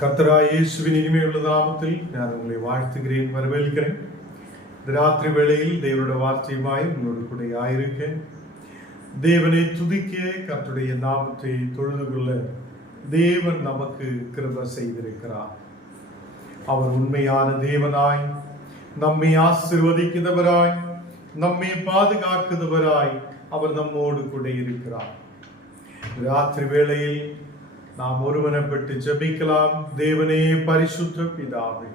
கர்த்தராகிய இயேசுவின் இனிமையுள்ள நாமத்தில் நான் உங்களை வாழ்த்துகிறேன், வரவேற்கிறேன். இந்த ராத்திரி வேளையில் தேவனுடைய வார்த்தையுமாய் உங்களோடு கூட ஆயிருக்கேன். தேவனை துதிக்க, கர்த்தருடைய நாமத்தை தொழுது கொள்ள தேவன் நமக்கு கிருபை செய்திருக்கிறார். அவர் உண்மையான தேவனாய், நம்மை ஆசீர்வதிக்கிறவராய், நம்மை பாதுகாக்கிறவராய் அவர் நம்மோடு கூட இருக்கிறார். ராத்திரி வேளையில் நாம் ஒருவனைப்பட்டு ஜெபிக்கலாம். தேவனே, பரிசுத்த பிதாவே,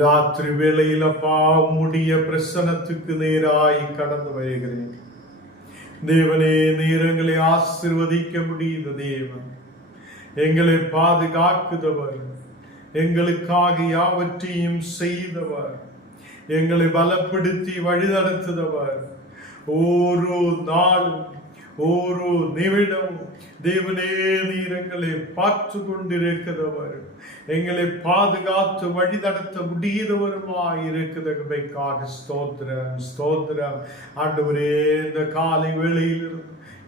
ராத்திரி வேளையில் அப்பா உம்முடைய பிரசன்னத்துக்கு நேராய் கடந்து வருகிறேன். தேவனே, நீர் எங்களை ஆசீர்வதிக்க முடிந்த தேவன், எங்களை பாதுகாக்குதவர், எங்களுக்காக யாவற்றையும் செய்தவர், எங்களை பலப்படுத்தி வழிநடத்துதவர். ஓரோ நாளும் ஒரு நிமிடம் தேவனே நீர் எங்களை பார்த்து கொண்டிருக்கிறவர், எங்களை பாதுகாத்து வழி நடத்த முடியவருமாய் இருக்கிறதுக்காக ஸ்தோத்திரம் ஸ்தோத்திரம். ஆண்டவரே, இந்த காலை வேளையில்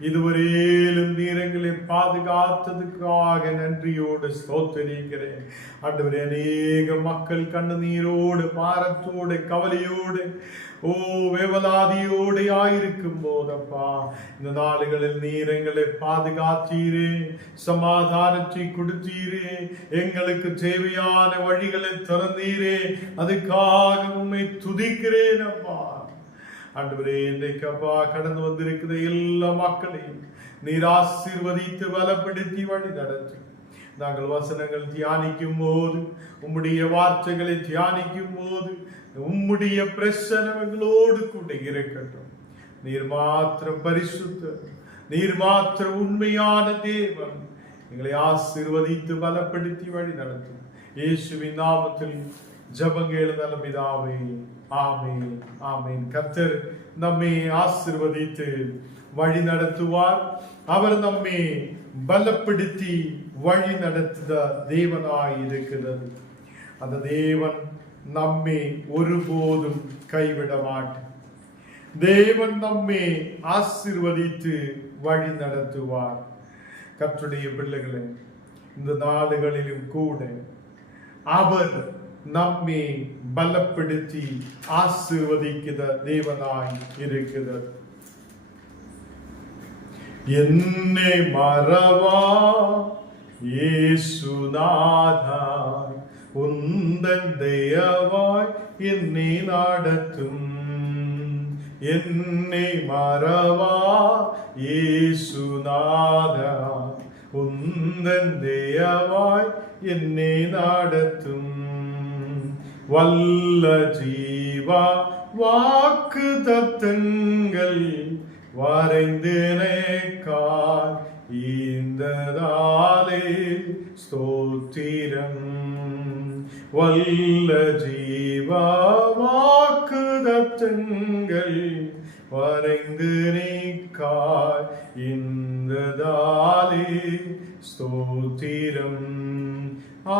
இதுவரையிலும் நீர் எங்களை பாதுகாத்ததுக்காக நன்றியோடு ஸ்தோத்திரிக்கிறேன். ஆண்டவரே, அநேக மக்கள் கண்ணீரோடு, பாரத்தோடு, கவலையோடு, வேவலாதியோடு ஆயிருக்கும் போதப்பா, இந்த நாடுகளில் நீர் எங்களை பாதுகாத்தீரே, சமாதானத்தை கொடுத்தீரே, எங்களுக்கு தேவையான வழிகளை திறந்தீரே. அதுக்காக உம்மை துதிக்கிறேன் அப்பா. ஆண்டவரே, இன்றைக்கு அப்பா கடந்து வந்திருக்கிற எல்லா மக்களையும் நீர் ஆசீர்வதித்து பலப்படுத்தி வழி நடத்தி, நாங்கள் வசனங்கள் தியானிக்கும் போது, உம்முடைய வார்த்தைகளை தியானிக்கும் போது உம்முடைய பிரசன்னங்களோடு கூட இருக்கட்டும். நீர் மாத்திரம் பரிசுத்த, நீர் மாத்திரம் உண்மையான தேவன். எங்களை ஆசீர்வதித்து பலப்படுத்தி வழி நடத்தும். இயேசுவின் நாமத்தில் ஜெபங்கள் நல்ல பிதாவே, ஆமென் ஆமென். கர்த்தர் நம்மை ஆசீர்வதித்து வழி நடத்துவார். அவர் நம்மை பலப்படுத்தி வழி நடத்துத தேவனாய் இருக்கிறது. அந்த தேவன் நம்மை ஒருபோதும் கைவிட மாட்டார். தேவன் நம்மை ஆசீர்வதித்து வழி நடத்துவார். கர்த்தருடைய பிள்ளைகளை, இந்த நாடுகளிலும் கூட அவர் நம்மை பலப்படுத்தி ஆசீர்வதிக்கிற தேவனாய் இருக்கிறது. என்னை மறவா இயேசுநாதா, உந்தன் தயவாய் என்னை நடத்தும். என்னை மறவா இயேசுநாதா, உந்தன் தயவாய் என்னை நடத்தும். வல்ல ஜீவா வாக்கு தத்தங்கள் வரைந்தினைக்காய் ஈந்ததாலே ஸ்தோத்திரம். வல்ல ஜீவா வாக்கு தத்தங்கள் வரைந்தினைக்காய் ஈந்ததாலே ஸ்தோத்திரம்.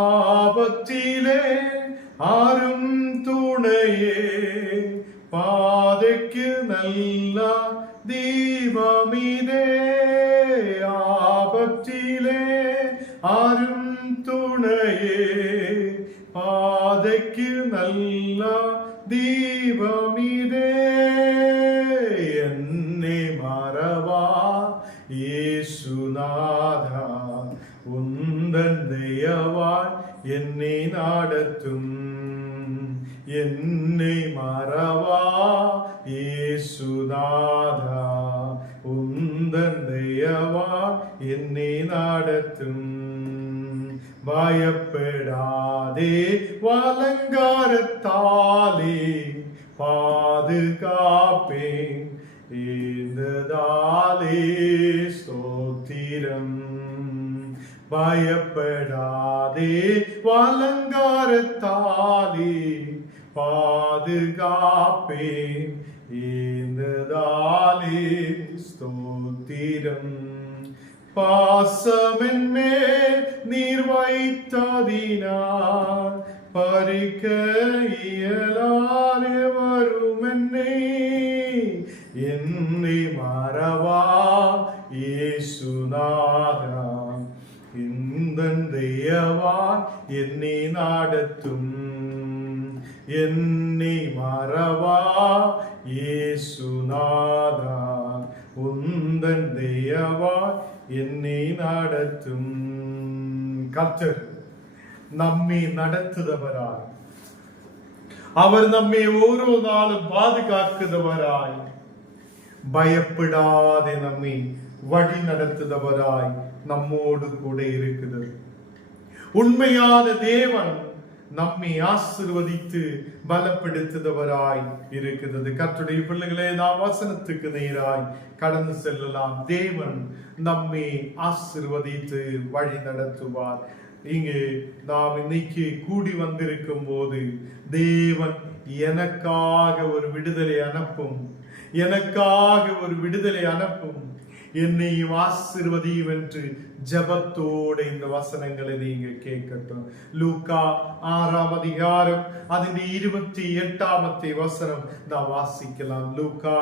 ஆபத்திலே ஆறும் துணையே, பாதைக்கு நல்ல தீபமிதே. ஆபத்திலே ஆறும் துணையே, பாதைக்கு நல்ல தீபமிதே. என்னை மறவா இயேசுநாதா, உந்தன் தயவாய் என்னை நடத்தும். என்னை மறவா இயேசுநாதா, உந்தன் தயவாய் என்னை நடத்தும். பயப்படாதே, வலங்காரத்தாலே பாதுகாப்பேன் ஈந்ததாலே ஸ்தோத்திரம். பயப்படாதே, வலங்காரத்தாலே பாதுகாப்பேன் ஈந்ததாலே ஸ்தோத்திரம். பாசமென்மே நீர் வைத்ததினால் பறிக்க இயலாதே வருமென்னே. என்னை மறவா இயேசுநாதா, இந்தன் தயவா என்னை நடத்தும், என்னை மறவா இயேசுநாதா, உந்தன் தயவா என்னை நடத்தும். கர்த்தர் நம்மை நடத்துதவராய், அவர் நம்மை ஓரோ நாளும் பாதுகாக்குதவராய், பயப்படாதே நம்மை வழி நடத்துதவராய் நம்மோடு கூட இருக்கிறது. உண்மையான தேவன் நம்மை ஆசீர்வதித்து பலப்படுத்துதவராய் இருக்கிறது. கர்த்தருடைய பிள்ளைகளே, நாம் வசனத்துக்கு நேராய் கடந்து செல்லலாம். தேவன் நம்மை ஆசீர்வதித்து வழி நடத்துவார். இங்கு நாம் இன்னைக்கு கூடி வந்திருக்கும் போது தேவன் எனக்காக ஒரு விடுதலை அனுப்பும், எனக்காக ஒரு விடுதலை அனுப்பும், என்னையும் ஆசீர்வதியும் என்று ஜபத்தோடு இந்த வசனங்களை நீங்க கேட்கட்டும். லூக்கா 6ஆம் அதிகாரம் அதின் 28ஆம் வசனம் நாம் வாசிக்கலாம். லூக்கா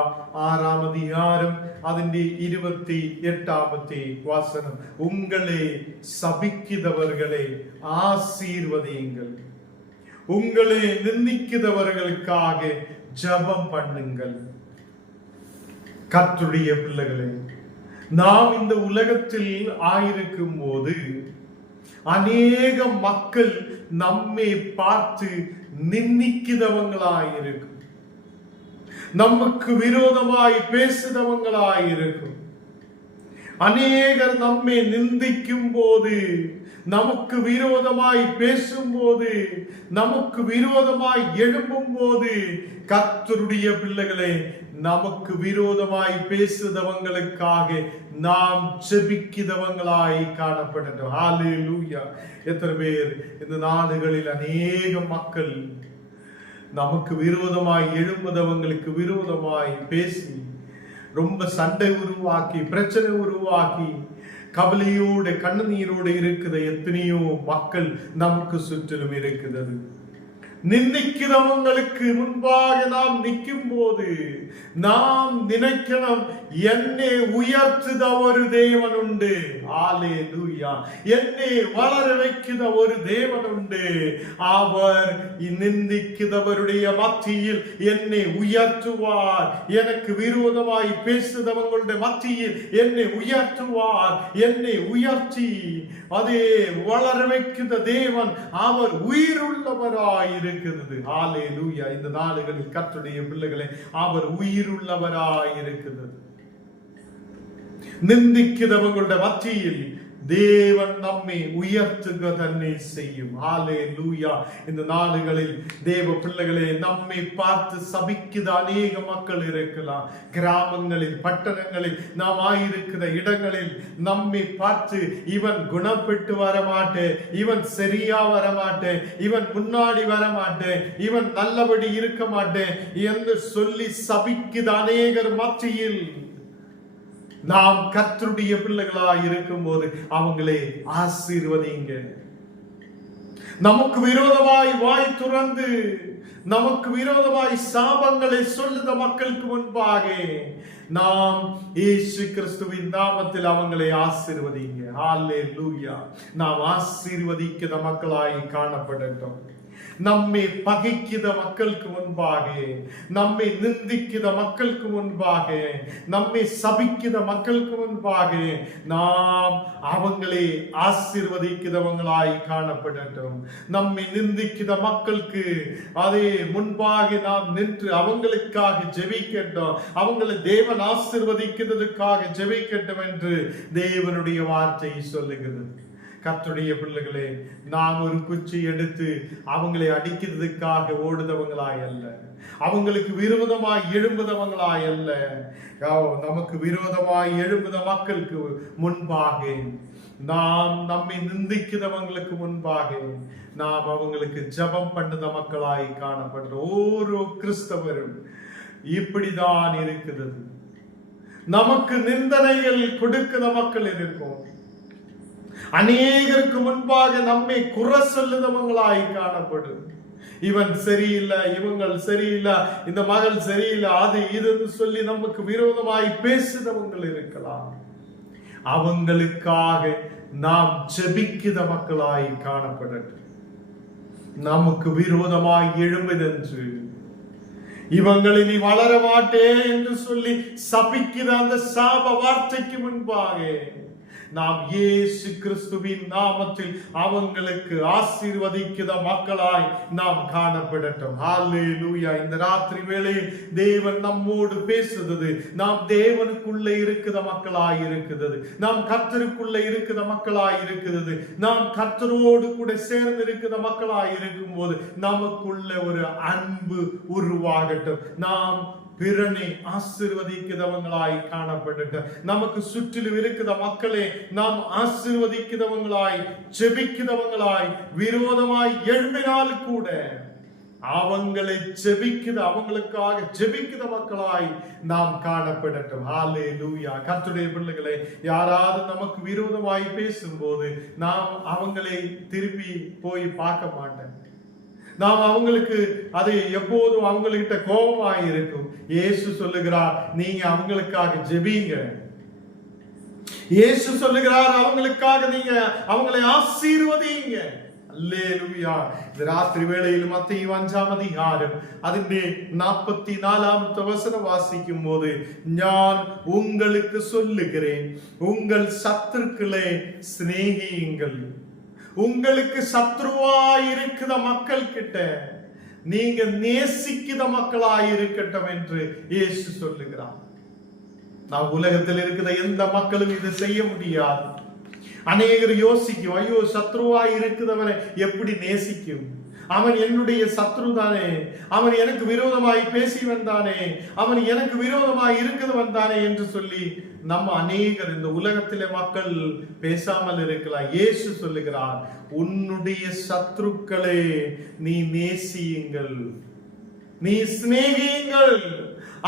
6ஆம் அதிகாரம் அதின் 28ஆம் வசனம். உங்களை சபிக்கிறவர்களை ஆசீர்வதியுங்கள், உங்களை நிந்திக்கிறவர்களுக்காக ஜபம் பண்ணுங்கள். கர்த்தருடைய பிள்ளைகளே, நாம் இந்த உலகத்தில் ஆயிருக்கும் போது அநேக மக்கள் நம்மை பார்த்து நிந்திக்கிறவங்களாயிருக்கும், நமக்கு விரோதமாய் பேசுறவங்களாயிருக்கும். அநேகர் நம்மை நிந்திக்கும் போது, நமக்கு விரோதமாய் பேசும்போது, நமக்கு விரோதமாய் எழும்பும் போது, கர்த்தருடைய பிள்ளைகளே, நமக்கு விரோதமாய் பேசுதவங்களுக்காக நாம் ஜெபிக்கிறவங்களாய் காணப்படட்டும். ஹல்லேலூயா. எத்தனை பேர் இந்த நாடுகளில் அநேக மக்கள் நமக்கு விரோதமாய் எழும்புதவங்களுக்கு விரோதமாய் பேசி ரொம்ப சண்டை உருவாக்கி, பிரச்சனை உருவாக்கி, கவலையோடு கண்ணீரோடு இருக்கிற எத்தனையோ மக்கள் நமக்கு சுற்றிலும் இருக்கிறது. நிந்திக்கிறவங்களுக்கு முன்பாக நாம் நிற்கும் போது நாம் நினைக்கணும், என்னை உயர்த்துத ஒரு தேவன் உண்டு. ஹல்லேலூயா. என்னை வளர வைக்கிற ஒரு தேவன் உண்டு. அவர் நிந்திக்கிறவருடைய மத்தியில் என்னை உயர்த்துவார். எனக்கு விரோதமாய் பேசுறவங்களுடைய மத்தியில் என்னை உயர்த்துவார். என்னை உயர்த்தி அதே வளர வைக்கிற தேவன் அவர் உயிருள்ளவராய் இருக்கிறது. ஹல்லேலூயா. இந்த நாடுகளில் கர்த்தருடைய பிள்ளைகளே, அவர் உயிருள்ளவராய் இருக்கிறது. நிந்திக்கிறவங்களுடைய மத்தியில் தேவன் நம்மை உயர்த்துக தன்னை செய்யும். ஹல்லேலூயா. இந்த நாடுகளில் தேவ பிள்ளைகளே, நம்மை பார்த்து சபிக்கிற அநேக மக்கள் இருக்கலாம். கிராமங்களில், பட்டணங்களில், நாம் ஆயிருக்கிற இடங்களில் நம்மை பார்த்து இவன் குணப்பட்டு வரமாட்டேன், இவன் சரியா வரமாட்டேன், இவன் முன்னாடி வரமாட்டேன், இவன் நல்லபடி இருக்க மாட்டேன் என்று சொல்லி சபிக்கிற அநேகர் மத்தியில் நாம் கர்த்தருடைய பிள்ளைகளாய் இருக்கும் போது அவங்களே ஆசீர்வதிங்க. நமக்கு விரோதமாய் வாய் துறந்து நமக்கு விரோதமாய் சாபங்களை சொல்லுத மக்களுக்கு முன்பாக நாம் இயேசு கிறிஸ்துவின் நாமத்தில் அவங்களை ஆசீர்வதிங்க. ஹல்லேலூயா. நாம் ஆசீர்வதிக்கிற மக்களாய் காணப்படட்டும். நம்மை பகைக்கிற மக்களுக்கு முன்பாக, நம்மை நிந்திக்கிற மக்களுக்கு முன்பாக, நம்மை சபிக்கிற மக்களுக்கு முன்பாக நாம் அவங்களை ஆசீர்வதிக்கிறவங்களாய் காணப்படட்டும். நம்மை நிந்திக்கிற மக்களுக்கு அதே முன்பாக நாம் நின்று அவங்களுக்காக ஜெபிக்கட்டும். அவங்களை தேவன் ஆசீர்வதிக்கிறதுக்காக ஜெபிக்கட்டும் என்று தேவனுடைய வார்த்தை சொல்லுகிறது. கர்த்தருடைய பிள்ளைகளே, நாம் ஒரு குச்சி எடுத்து அவங்களை அடிக்கிறதுக்காக ஓடுதவங்களாய் அல்ல, அவங்களுக்கு விரோதமாய் எழும்புதவங்களாய் அல்ல, நமக்கு விரோதமாய் எழும்புத மக்களுக்கு முன்பாக, நாம் நம்மை நிந்திக்கிறவங்களுக்கு முன்பாக நாம் அவங்களுக்கு ஜெபம் பண்ணுத மக்களாய் காணப்படுற ஓரோ கிறிஸ்தவரும் இப்படிதான் இருக்கிறது. நமக்கு நிந்தனைகள் கொடுக்கிற மக்கள் இருக்கும். அநேகருக்கு முன்பாக நம்மை குறை சொல்லுதவங்களாய் காணப்படும். இவன் சரியில்லை, இவங்கள் சரியில்லை, இந்த மகள் சரியில்லை, அது இதுன்னு சொல்லி நமக்கு விரோதமாய் பேசுதவங்கள் இருக்கலாம். அவங்களுக்காக നാം ജപിക്കുന്ന മക്കളായി കാണപ്പെടട്ടെ. നമുക്ക് വിരോധമായി എഴുമ്പതെன்று இவங்கள் இனி வளர மாட்டேன் என்று சொல்லி சபிக்கிற அந்த சாப வார்த்தைக்கு முன்பாக நாம் இயேசு கிறிஸ்துவின் நாமத்தில் அவங்களுக்கு ஆசீர்வதிக்கிற மக்களாய் நாம் காணப்படட்டும். ஹல்லேலூயா. இந்த ராத்திரி வேளையில் தேவன் நம்மோடு பேசுகிறது. நாம் தேவனுக்குள்ள இருக்கிற மக்களாய் இருக்கிறது, நாம் கர்த்தருக்குள்ள இருக்கிற மக்களாய் இருக்கிறது, நாம் கர்த்தரோடு கூட சேர்ந்து இருக்கிற மக்களாய் இருக்கும் போது நமக்குள்ள ஒரு அன்பு உருவாகட்டும். நாம் பிறனை ஆசீர்வதிக்கிறவங்களாய் காணப்பட்டு நமக்கு சுற்றிலும் இருக்கிற மக்களே நாம் ஆசீர்வதிக்கிறவங்களாய் ஜெபிக்கிறவங்களாய் விரோதமாய் எழும்பினால் கூட அவங்களை அவங்களுக்காக ஜெபிக்கிற மக்களாய் நாம் காணப்படட்டும். ஹல்லேலூயா. கர்த்தருடைய பிள்ளைகளே, யாராவது நமக்கு விரோதமாய் பேசும்போது நாம் அவங்களை திருப்பி போய் பார்க்க மாட்டோம். நாம் அவங்களுக்கு அது எப்போதும் அவங்ககிட்ட கோபமாய் இருக்கும். இயேசு சொல்லுகிறார், நீங்க அவங்களுக்காக ஜெபிங்க. இயேசு சொல்லுகிறார், அவங்களுக்காக நீங்க அவங்களை ஆசீர்வதிங்க. அல்லேலூயா. இந்த ராத்திரி வேளையில் மத்தேயு 5-ാം அதிகாரம் അതിന്റെ 44-ാമത്തെ வசனம் வாசிக்கும் போது, நான் உங்களுக்கு சொல்லுகிறேன், உங்கள் சத்துருக்களை சிநேகியுங்கள். உங்களுக்கு சத்ருவாய் இருக்கிற மக்கள் கிட்ட நீங்க நேசிக்கிற மக்களாய் இருக்கட்டும் என்று இயேசு சொல்லுகிறார். நான் உலகத்தில் இருக்கிற எந்த மக்களும் இதை செய்ய முடியாது. அநேகர் யோசிக்கும், ஐயோ சத்ருவாய் இருக்கிறவனை எப்படி நேசிக்கும், அவன் என்னுடைய சத்ரு தானே, அவன் எனக்கு விரோதமாய் பேசியவன் தானே, அவன் எனக்கு விரோதமாய் இருக்கிறவன் தானே என்று சொல்லி நம்ம அநேகர் இந்த உலகத்திலே மக்கள் பேசாமல் இருக்கலாம். இயேசு சொல்லுகிறார், உன்னுடைய சத்ருக்களை நீ நேசியுங்கள், நீ சிநேகியுங்கள்,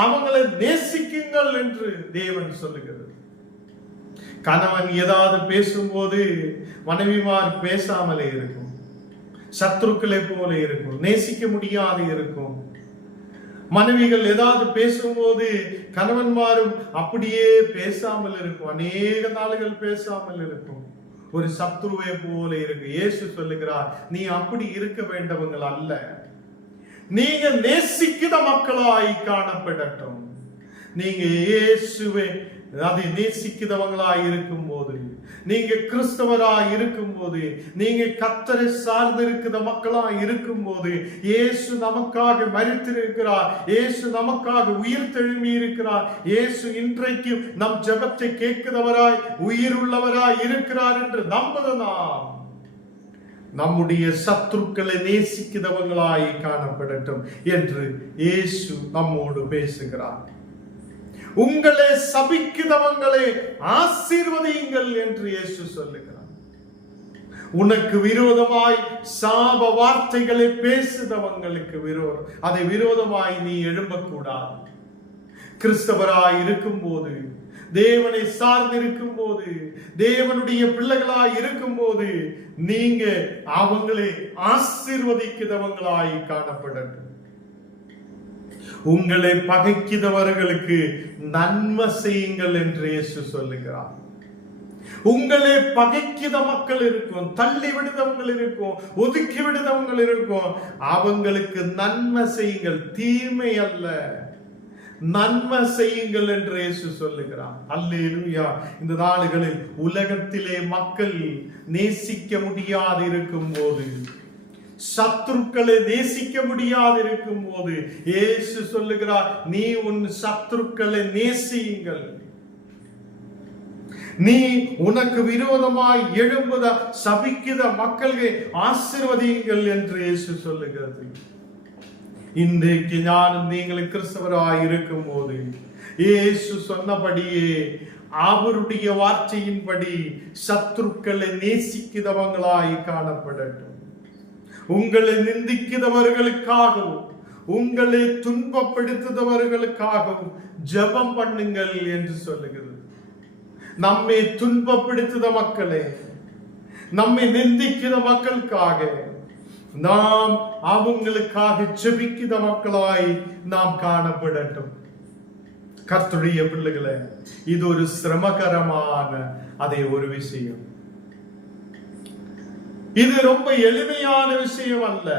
அவங்களை நேசிக்குங்கள் என்று தேவன் சொல்லுகிறது. கணவன் ஏதாவது பேசும்போது மனைவிமார் பேசாமலே இருக்கும், சத்ருக்களை போல இருக்கும், நேசிக்க முடியாது இருக்கும். மனைவிகள் ஏதாவது பேசும்போது கணவன்மாரும் அப்படியே பேசாமல் இருக்கும், அநேக நாள்கள் பேசாமல் இருக்கும், ஒரு சத்ருவை போல இருக்கு. இயேசு சொல்லுகிறார், நீ அப்படி இருக்க வேண்டவங்கள் அல்ல, நீங்க நேசிக்கிற மக்களாய் காணப்படட்டும். நீங்க இயேசுவை அதை நேசிக்கிறவங்களாய் இருக்கும் போது, நீங்க கிறிஸ்தவராய் இருக்கும் போது, நீங்க கர்த்தரை சார்ந்து இருக்கிற மக்களாய் இருக்கும் போது, இயேசு நமக்காக மரித்திருக்கிறார், இயேசு நமக்காக உயிர் தெழும்பி இருக்கிறார், இயேசு இன்றைக்கு நம் ஜெபத்தை கேட்கிறவராய் உயிர் உள்ளவராய் இருக்கிறார் என்று நம்புகிறோம். நம்முடைய சத்துருக்களை நேசிக்கிறவங்களாய் காணப்படட்டும் என்று இயேசு நம்மோடு பேசுகிறார். உங்களை சபிக்கிறவங்களை ஆசீர்வதியுங்கள் என்று இயேசு சொல்லுகிறார். உனக்கு விரோதமாய் சாப வார்த்தைகளை பேசுகிறவங்களுக்கு அதை விரோதமாய் நீ எழும்பக்கூடாது. கிறிஸ்தவராய் இருக்கும் போது, தேவனை சார்ந்திருக்கும் போது, தேவனுடைய பிள்ளைகளாய் இருக்கும் போது நீங்க அவங்களை ஆசீர்வதிக்கிறவங்களாய் காணப்படட்டும். உங்களை பகைக்கிறவர்களுக்கு நன்மை செய்யுங்கள் என்று இயேசு சொல்லுகிறார். உங்களை பகைக்கிற மக்கள் இருக்கும், தள்ளி விடுதவங்கள் இருக்கும், ஒதுக்கி விடுதவங்கள் இருக்கும், அவங்களுக்கு நன்மை செய்யுங்கள், தீமை அல்ல, நன்மை செய்யுங்கள் என்று இயேசு சொல்லுகிறார். அல்லேலூயா. இந்த நாடுகளில் உலகத்திலே மக்கள் நேசிக்க முடியாது இருக்கும் போது, சத்துருக்களை நேசிக்க முடியாது இருக்கும் போது இயேசு சொல்லுகிறார், நீ உன் சத்துருக்களை நேசியுங்கள், நீ உனக்கு விரோதமாய் எழும்புத சபிக்கிற மக்களை ஆசீர்வதியுங்கள் என்று இயேசு சொல்லுகிறது. இன்றைக்கு ஞானம் நீங்கள் கிறிஸ்தவராய் இருக்கும் போது இயேசு சொன்னபடியே அவருடைய வார்த்தையின்படி சத்துருக்களை நேசிக்கிறவங்களாய் காணப்படட்டும். உங்களை நிந்திக்கிறவர்களுக்காகவும் உங்களை துன்பப்படுத்துகிறவர்களுக்காகவும் ஜெபம் பண்ணுங்கள் என்று சொல்லுகிறது. நம்மை துன்பப்படுத்துகிற மக்களே, நம்மை நிந்திக்கிற மக்களுக்காக நாம் அவங்களுக்காக ஜெபிக்கிற மக்களாய் நாம் காணப்படட்டும். கர்த்தருடைய பிள்ளைகளே, இது ஒரு சிரமகரமான ஒரு விஷயம். இது ரொம்ப எளிமையான விஷயம் அல்ல.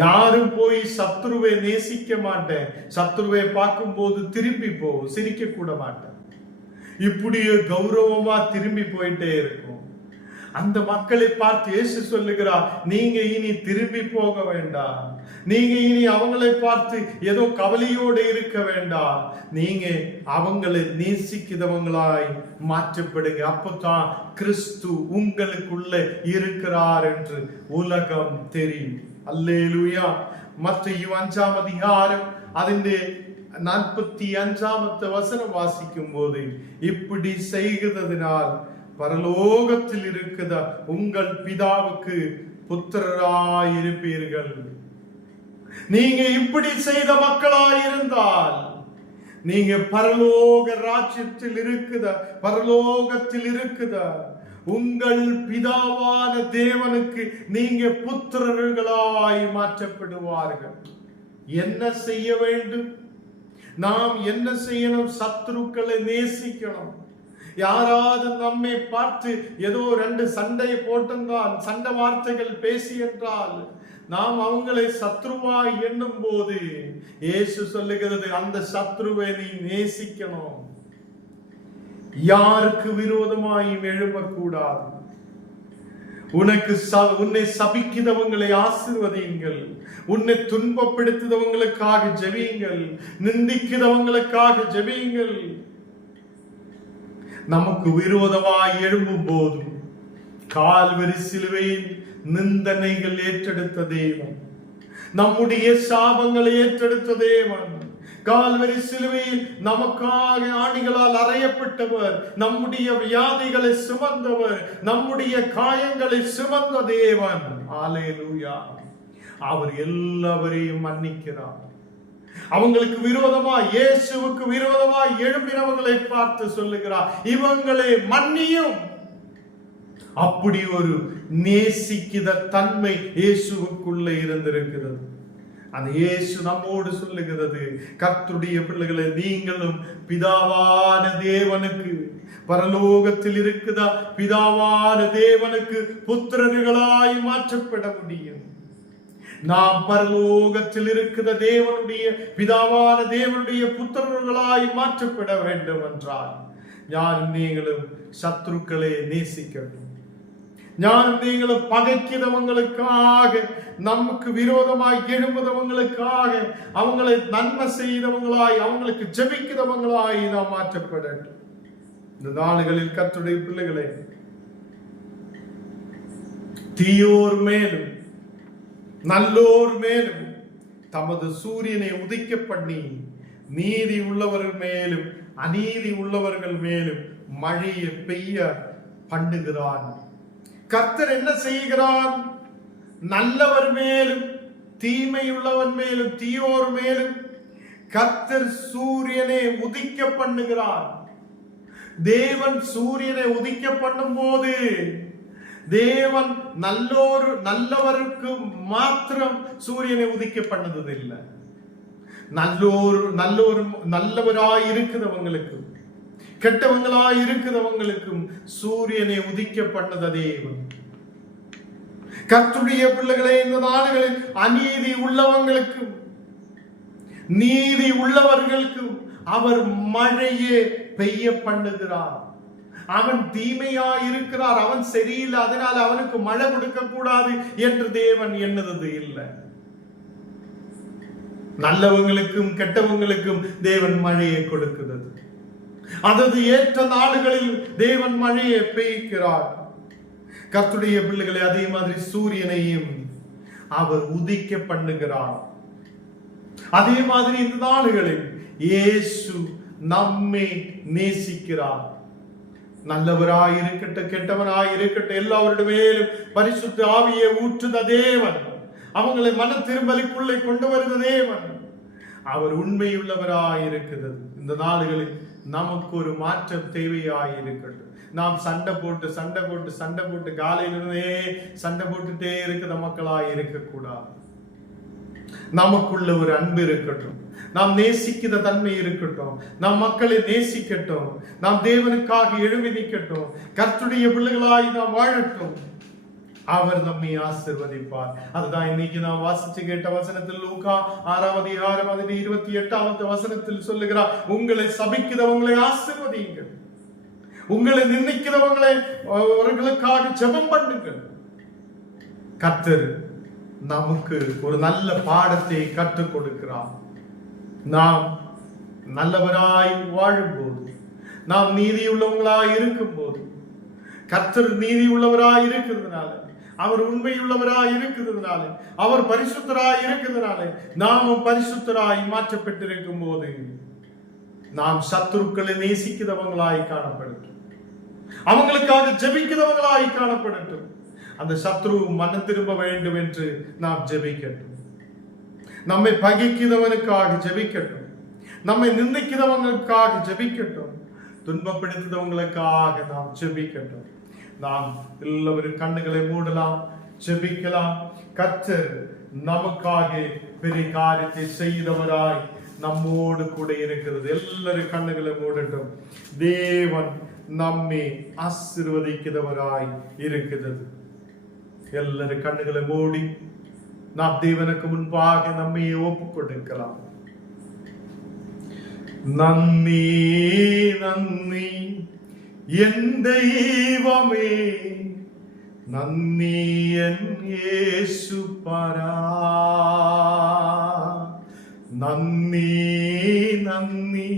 யாரும் போய் சத்ருவை நேசிக்க மாட்டேன், சத்ருவை பார்க்கும் போது திரும்பி போ, சிரிக்க கூட மாட்டேன், இப்படியே கௌரவமா திரும்பி போயிட்டே இருக்கும். அந்த மக்களை பார்த்து இயேசு சொல்லுகிறார், நீங்க இனி திரும்பி போக வேண்டாம், நீங்க இனி அவங்களை பார்த்து ஏதோ கவலையோடு இருக்க வேண்டாம், நீங்க அவங்களை நேசிக்கிறவங்களாய் மாற்றப்படுங்க. அப்பதான் கிறிஸ்து உங்களுக்குள்ள இருக்கிறார் என்று உலகம் தெரியும். அல்லேலூயா. மத்தேயு 5ஆம் அதிகாரம் அதிന്റെ 45ஆம் வசனம் வாசிக்கும் போது, இப்படி செய்கிறதினால் பரலோகத்தில் இருக்கிற உங்கள் பிதாவுக்கு புத்திரராயிருப்பீர்கள். நீங்க இப்படி செய்த மக்களாயிருந்தால் நீங்க பரலோக ராஜ்யத்தில் பரலோகத்தில் இருக்குத உங்கள் பிதாவான தேவனுக்கு நீங்க புத்திரர்களாய் மாற்றப்படுவார்கள். என்ன செய்ய வேண்டும்? நாம் என்ன செய்யணும்? சத்துருக்களை நேசிக்கணும். யாராவது நம்மை பார்த்து ஏதோ 2 சண்டை போட்டுந்தான், சண்டை வார்த்தைகள் பேசி என்றால் நாம் அவங்களை சத்ருவாய் எண்ணும் போது இயேசு சொல்லுகிறது, அந்த சத்ருவை நீ நேசிக்கணும். யாருக்கு விரோதமாயும் எழும்பக்கூடாது. உன்னை சபிக்கிறவங்களை ஆசீர்வதியுங்கள், உன்னை துன்பப்படுத்துறவங்களுக்காக ஜெபியுங்கள், நிந்திக்கிறவங்களுக்காக ஜெபியுங்கள். நமக்கு விரோதமாய் எழும்பும் போதும் கால்வரி சிலுவையில் நிந்தனைகள் ஏற்றெடுத்த தேவன், நம்முடைய சாபங்களை ஏற்றெடுத்த தேவன், கால்வரி சிலுவையில் நமக்காக ஆணிகளால் அறையப்பட்டவர், நம்முடைய வியாதிகளை சுமந்தவர், நம்முடைய காயங்களை சுமந்த தேவன். அல்லேலூயா. அவர் எல்லாவரையும் மன்னிக்கிறார். அவங்களுக்கு விரோதமா, இயேசுவுக்கு விரோதமா எழும்பினவங்களை பார்த்து சொல்லுகிறார், இவங்களை மன்னியும். அப்படி ஒரு நேசிக்கிற தன்மை இயேசுவுக்குள்ள இருந்திருக்கிறது. அந்த இயேசு நம்மோடு சொல்லுகிறது, கர்த்தருடைய பிள்ளைகளை, நீங்களும் பிதாவான தேவனுக்கு, பரலோகத்தில் இருக்குதா பிதாவான தேவனுக்கு புத்திரர்களாய் மாற்றப்பட முடியும். நாம் பரலோகத்தில் இருக்கிற தேவனுடைய பிதாவான தேவனுடைய புத்திரர்களாய் மாற்றப்பட வேண்டும் என்றால் ஞானும் நீங்களும் சத்துருக்களை நேசிக்கணும். ஞானும் நீங்களும் பகைக்கிறவங்களுக்காக, நமக்கு விரோதமாய் எழும்புறவங்களுக்காக, அவங்களை நன்மை செய்தவங்களாய், அவங்களுக்கு ஜெபிக்கிறவங்களாய் நாம் மாற்றப்பட வேண்டும். இந்த நாடுகளில் கர்த்தருடைய பிள்ளைகளே, தீயோர் மேலும் நல்லோர் மேலும் தமது சூரியனை உதிக்க பண்ணி நீதி உள்ளவர்கள் மேலும் அநீதி உள்ளவர்கள் மேலும் மழையை பெய்ய பண்ணுகிறான். கர்த்தர் என்ன செய்கிறான்? நல்லவர் மேலும் தீமை உள்ளவன் மேலும் தீயோர் மேலும் கர்த்தர் சூரியனை உதிக்க பண்ணுகிறான். தேவன் சூரியனை உதிக்க பண்ணும் போது தேவன் நல்லவருக்கு மாத்திரம் சூரியனை உதிக்க பண்ணது இல்லை. நல்லவராய் இருக்கிறவங்களுக்கும் கெட்டவங்களாய் இருக்கிறவங்களுக்கும் சூரியனை உதிக்க பண்ணத தேவன். கர்த்தருடைய பிள்ளைகளே, இந்த நாடுகளில் அநீதி உள்ளவங்களுக்கும் நீதி உள்ளவர்களுக்கும் அவர் மழையே பெய்ய பண்ணுகிறார். அவன் தீமையா இருக்கிறார், அவன் சரியில்லை, அதனால அவனுக்கு மழை கொடுக்க கூடாது என்று தேவன் எண்ணுறது இல்லை. நல்லவங்களுக்கும் கெட்டவங்களுக்கும் தேவன் மழையை கொடுக்கிறது. அதது ஏற்ற நாடுகளில் தேவன் மழையை பெய்கிறார். கர்த்தருடைய பிள்ளைகளை, அதே மாதிரி சூரியனையும் அவர் உதிக்க பண்ணுகிறார். அதே மாதிரி இந்த நாடுகளில் இயேசு நம்மை நேசிக்கிறார். நல்லவராய் இருக்கட்டும் கெட்டவனாய் இருக்கட்டும், எல்லாவருடைய மேலும் பரிசுத்த ஆவியை ஊற்றுத தேவன், அவங்களை மன திரும்பலுக்குள்ளே கொண்டு வருத தேவன். அவர் உண்மையுள்ளவராய் இருக்கிறது. இந்த நாடுகளில் நமக்கு ஒரு மாற்றம் தேவையாய் இருக்கட்டும். நாம் சண்டை போட்டு காலையிலிருந்தே சண்டை போட்டுட்டே இருக்கிற மக்களாய் இருக்கக்கூடாது. நமக்குள்ள ஒரு அன்பு இருக்கட்டும், நாம் நேசிக்கிற தன்மை இருக்கட்டும், நாம் மக்களை நேசிக்கட்டும், நாம் தேவனுக்காக எழும்பி நிற்கட்டும், கர்த்தருடைய பிள்ளைகளாய் நாம் வாழட்டும். அவர் நம்மை ஆசீர்வதிப்பார். அதுதான் இன்னைக்கு நாம் வாசிச்சு கேட்ட வசனத்தில் லூக்கா 6ஆம் அதிகாரம் 28வது வசனத்தில் சொல்லுகிறார், உங்களை சபிக்கிறவங்களை ஆசீர்வதியுங்கள், உங்களை நிந்திக்கிறவங்களை அவர்களுக்காக ஜெபம் பண்ணுங்கள். கர்த்தர் நமக்கு ஒரு நல்ல பாடத்தை கற்றுக் கொடுக்கிறார். நாம் நல்லவராய் வாழும்போது, நாம் நீதியுள்ளவங்களாய் இருக்கும் போது, கர்த்தர் நீதி உள்ளவராய் இருக்கிறதுனால, அவர் உண்மையுள்ளவராய் இருக்கிறதுனால, அவர் பரிசுத்தராய் இருக்கிறதுனால, நாமும் பரிசுத்தராய் மாற்றப்பட்டிருக்கும் போது நாம் சத்துருக்களை நேசிக்கிறவங்களாய் காணப்படட்டும், அவங்களுக்காக ஜெபிக்கிறவங்களாய் காணப்படட்டும். அந்த சத்ரு மனம் திரும்ப வேண்டும் என்று நாம் ஜெபிக்கட்டும். நம்மை பகைக்கிறவனுக்காக ஜெபிக்கட்டும், நம்மை நிந்திக்கிறவங்களுக்காக ஜெபிக்கட்டும், துன்பப்படுத்துறவங்களுக்காக நாம் ஜெபிக்கட்டும். நாம் எல்லாரும் கண்ணுகளை மூடலாம், ஜெபிக்கலாம். கர்த்தர் நமக்காக பெரிய காரியத்தை செய்தவராய் நம்மோடு கூட இருக்கிறது. எல்லாரும் கண்ணுகளை மூடட்டும். தேவன் நம்மை ஆசீர்வதிக்கிறவராய் இருக்கிறது. எல்லாரும் கண்ணுகளை மூடி நாம் தேவனுக்கு முன்பாக நம்மை ஒப்புக் கொடுக்கலாம். நன்றி நன்றி என் தெய்வமே, நன்றி என் இயேசுபரா, நன்றி நன்றி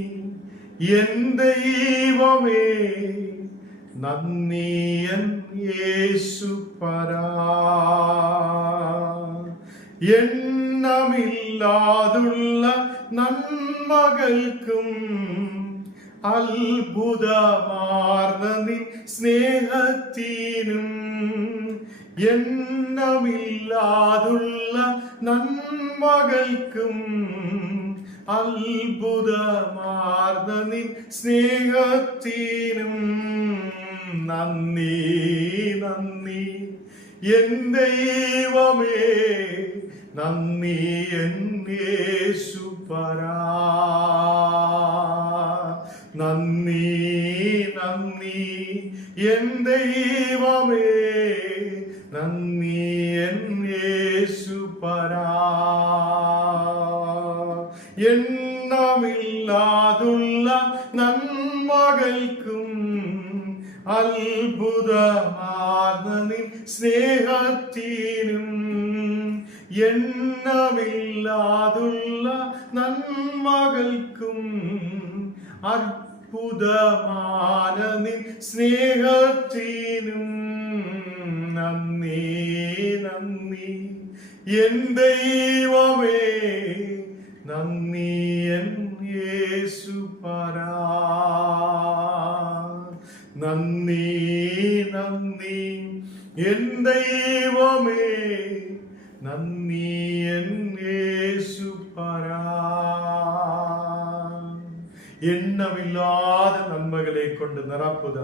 என் தெய்வமே, நன்றி என் இயேசுபரா. எண்ணமில்லாதுள்ள நன்மகள்க்கும் അത്ഭുതമാർന്ന നിൻ സ്നേഹത്തിനും എണ്ണമില്ലാതുള്ള നന്മകൾക്കും അത്ഭുതമാർന്ന നിൻ സ്നേഹത്തിനും നന്ദി നന്ദി എൻ ദൈവമേ, നന്ദി എൻ യേശുപരാ. നന്ദി നന്ദി എൻ ദൈവമേ, നന്ദി എൻ യേശുപരാ. എണ്ണമില്ലാതുള്ള നന്മകൾക്കും അത്ഭുതമാർന്ന നിൻ സ്നേഹത്തിനും എണ്ണമില്ലാതുള്ള നന്മകൾക്കും അത്ഭുതമാന നിൻ സ്നേഹത്തിനും നന്ദി നന്ദി എൻ ദൈവമേ, നന്ദി എൻ യേശുപരാ. നന്ദി നന്ദി എൻ ദൈവമേ, നന്ദി എൻ യേശുപരാ. எண்ணமில்லாத நன்மைகளை கொண்டு நிரப்புத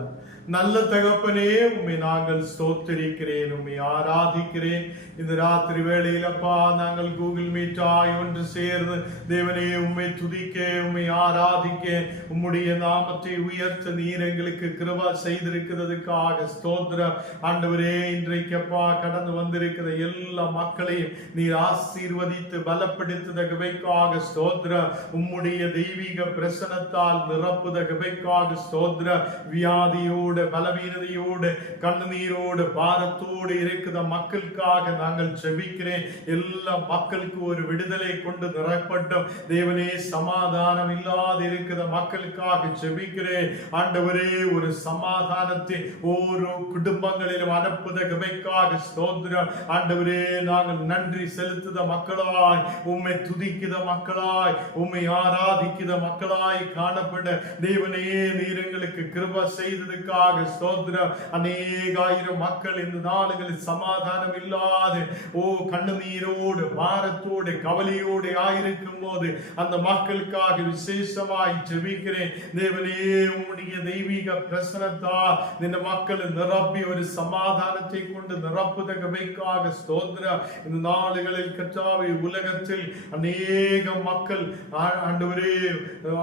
நல்ல தகப்பனே, உம்மை நாங்கள் ஸ்தோத்திரிக்கிறேன், உம்மை ஆராதிக்கிறேன். இந்த ராத்திரி வேளையில் அப்பா நாங்கள் கூகுள் மீட்டாய் ஒன்று சேர்ந்து தேவனே உம்மை துதிக்க, உம்மை ஆராதிக்க, உம்முடைய நாமத்தை உயர்த்த நீர் எங்களுக்கு கிருபை செய்திருக்கிறதுக்காக ஸ்தோத்திரம். ஆண்டவரே, இன்றைக்கு அப்பா கடந்து வந்திருக்கிற எல்லா மக்களையும் நீர் ஆசீர்வதித்து பலப்படுத்துத கிருபைக்காக ஸ்தோத்திரம். உம்முடைய தெய்வீக பிரசனத்தால் நிரப்புத கிருபைக்காக ஸ்தோத்திரம். வியாதியோடு, பலவீனதையோடு, கண்ணீரோடு, பாரத்தோடு இருக்கிற மக்களுக்காக நாங்கள் ஜெபிக்கிறேன். எல்லா மக்களுக்கு ஒரு விடுதலை கொண்டு நிரப்பட்டும். தேவனே, சமாதானம் இல்லாத இருக்கிற மக்களுக்காக ஜெபிக்கிறேன். ஆண்டவரே, ஒரு சமாதானத்தை ஓரோ குடும்பங்களிலும் அனுப்புத கிருபைக்காக ஸ்தோத்திரம். ஆண்டவரே, நாங்கள் நன்றி செலுத்துத மக்களாய், உம்மை துதிக்கிற மக்களாய், உம்மை ஆராதிக்கிற மக்களாய் காணப்பட தேவனே நீர் எங்களுக்கு கிருபை செய்ததுக்காக ஸ்தோத்திரம். அநேகாயிரம் மக்கள் இந்த நாடுகளில் சமாதானம் இல்லாது கண்ணீரோடு, பாரத்தோடு, கவலையோடு ஆயிருக்கும் போது அந்த மக்களுக்காக விசேஷமாய் ஜெபிக்கிறேன். தேவனே, உம்முடைய தெய்வீக பிரசனத்தால் இந்த மக்களை நிரப்பி ஒரு சமாதானத்தை கொண்டு நிரப்புத கிருபைக்காக ஸ்தோத்திரம். இந்த நாடுகளில் கர்த்தாவே, உலகத்தில் அநேக மக்கள் ஆண்டவரே,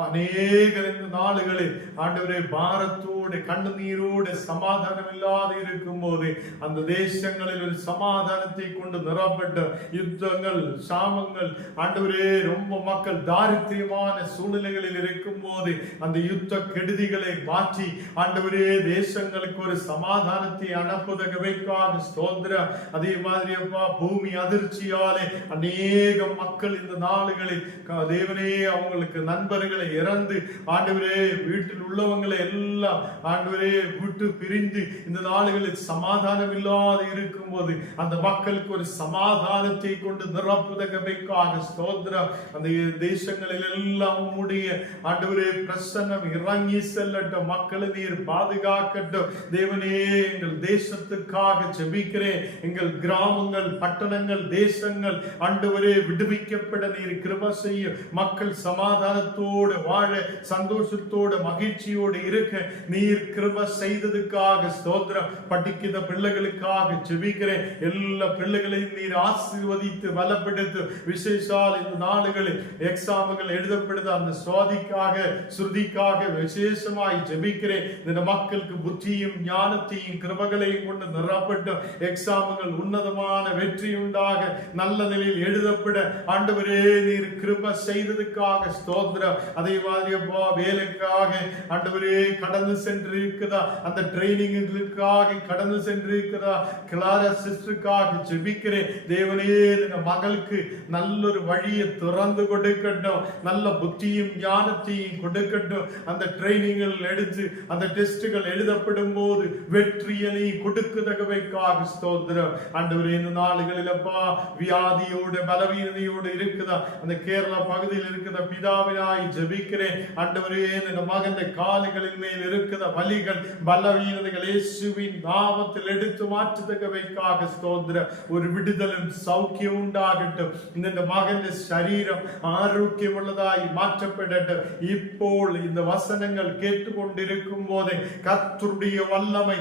அநேகர் இந்த நாடுகளில் ஆண்டவரே பாரத்தோடு வேதனையோடு கண்ணீரோடு சமாதானம் இல்லாது இருக்கும் போது அந்த தேசங்களில் ஒரு சமாதானத்தை கொண்டு நிரப்பட்ட யுத்தங்கள், சாமங்கள், ஆண்டவரே ரொம்ப மக்கள் தாரித்திரியமான சூழ்நிலைகளில் இருக்கும் போது அந்த யுத்த கெடுதிகளை மாற்றி ஆண்டவரே தேசங்களுக்கு ஒரு சமாதானத்தை அனுப்புதகவைக்காக ஸ்தோத்திரம். அதே மாதிரி அப்பா, பூமி அதிர்ச்சியாலே அநேக மக்கள் இந்த நாளுகளில் தேவனே அவங்களுக்கு நண்பர்களை இறந்து ஆண்டவரே வீட்டில் உள்ளவங்களை எல்லாம் ஆண்டவரே விட்டு பிரிந்து இந்த நாளுகளில் சமாதானம் இல்லாது இருக்கும் போது அந்த மக்களுக்கு ஒரு சமாதானத்தை கொண்டு நிரப்புதகவைக்காக ஸ்தோத்திரம். அந்த தேசங்களில் எல்லாம் உம்முடைய ஆண்டவரே பிரசன்னம் இறங்கி செல்லட்டும். மக்களை நீர் பாதுகாக்கட்டும். தேவனே, எங்கள் தேசத்துக்காக ஜெபிக்கிறேன். எங்கள் கிராமங்கள், பட்டணங்கள், தேசங்கள் ஆண்டவரே விடுவிக்கப்பட நீர் கிருபை செய்யும். மக்கள் சமாதானத்தோடு வாழ, சந்தோஷத்தோடு மகிழ்ச்சியோடு இருக்க நீர் கிருபை செய்ததுக்காக ஸ்தோத்திரம். படிக்கிற பிள்ளைகளுக்காக ஜெபிக்கிறேன். எல்லா பிள்ளைகளையும் நீர் ஆசீர்வதித்து பலப்படுத்து. விசேஷால் இந்த நாடுகளில் எக்ஸாம்கள் எழுதப்படுது, அந்த சுவாதிக்காக சுருதிக்காக விசேஷமாய் ஜெபிக்கிறேன். இந்த மக்களுக்கு புத்தியும் ஞானத்தையும் கிருபைகளையும் கொண்டு நிரப்பட்டும். எக்ஸாம்கள் உன்னதமான வெற்றி உண்டாக நல்ல நிலையில் எழுதப்பட ஆண்டவரே நீர் கிருபை செய்ததுக்காக ஸ்தோத்திரம். அதே மாதிரி அப்பா, வேலைக்காக ஆண்டவரே கடந்து சென்று இருக்குதா, அந்த ட்ரைனிங்களுக்காக கடந்து சென்று இருக்குதா, கிளாரா சிஸ்டருக்காக ஜெபிக்கிறேன். தேவனே, இந்த மகளுக்கு நல்ல ஒரு வழியை திறந்து கொடுக்கட்டும். நல்ல புத்தியும் ஞானத்தையும் கொடுக்கட்டும். அந்த ட்ரைனிங்கள் எடுத்து அந்த டெஸ்டுகள் எழுதப்படும் போது வெற்றியை நீ கொடுக்கதகவைக்காக ஸ்தோத்திரம். ஆண்டவரே, இந்த நாளுகளில் அப்பா வியாதியோடு பலவீனதையோடு இருக்குதா, அந்த கேரளா பகுதியில் இருக்குதா, பிதாவினாய் ஜெபிக்கிறேன். ஆண்டவரே, இந்த மகன் கால்களின் மேல் இருக்குத வலிகள், பலவீனதைகள் இயேசுவின் நாமத்தில் எடுத்து மாற்றுதகவைக்காக ஸ்தோத்திரம். ஒரு விடுதலும் சௌக்கியம் உண்டாகட்டும். இந்த மகன் சரீரம் ஆரோக்கியம் உள்ளதாய் மாற்றப்படட்டும். இப்போ இந்த வசனங்கள் கேட்டுக்கொண்டிருக்கும் போதே கர்த்தருடைய வல்லமை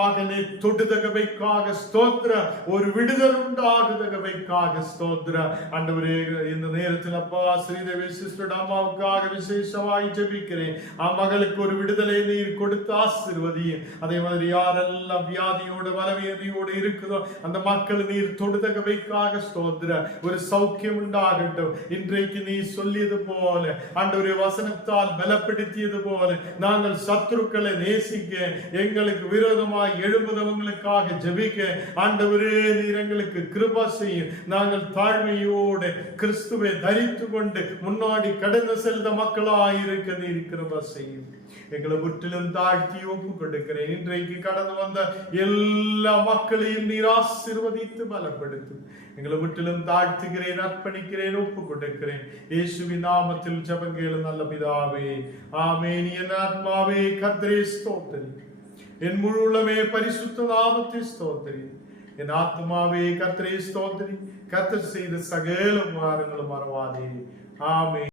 மகனை தொடுதகவைக்காக ஸ்தோத்திரம். ஒரு விடுதல் உண்டாகுதகவைக்காக ஸ்தோத்திரம். ஆண்டவரே, இந்த நேரத்தில் அப்பா ஸ்ரீதேவி சிஸ்டர் அம்மாவுக்காக விசேஷமாய் ஜெபிக்கிறேன். மகளுக்கு ஒரு விடுதலை நீர் கொடுத்து ஆசீர்வதியும். அதே மாதிரி யாரெல்லாம் வியாதியோடு பலவீனதையோடு இருக்குதோ அந்த மக்கள் நீர் தொடுதகவைக்காக ஸ்தோத்திரம். ஒரு சௌக்கியம் உண்டாகட்டும். இன்றைக்கு நீ சொல்லியது போல ஆண்டவரே, வசனத்தால் பலப்படுத்தியது போல நாங்கள் சத்துருக்களை நேசிக்க, எங்களுக்கு விரோதமாய் எழும்புதவங்களுக்காக ஜெபிக்க ஆண்டவரே நீர் எங்களுக்கு கிருபை செய்யும். நாங்கள் தாழ்மையோடு கிறிஸ்துவை தரித்து கொண்டு முன்னாடி கடந்து செல்த மக்களாயிருக்க நீர் கிருபை செய்யும். எங்களை முற்றிலும் தாழ்த்தி ஒப்பு கொடுக்கிறேன். இன்றைக்கு கடந்து வந்த எல்லா மக்களையும் நீர் ஆசீர்வதித்து பலப்படுத்தும். எங்களை முற்றிலும் தாழ்த்துகிறேன், அர்ப்பணிக்கிறேன், ஒப்பு கொடுக்கிறேன். இயேசுவின் நாமத்தில் ஜெபங்கள் நல்ல பிதாவே, ஆமென். என் ஆத்மாவே கர்த்தரை ஸ்தோத்திரி, என் முழு உள்ளமே பரிசுத்த நாமத்தை ஸ்தோத்திரி. என் ஆத்மாவே கர்த்தரை ஸ்தோத்திரி, கர்த்தர் செய்த சகல உபகாரங்களும் மறவாதே. ஆமென்.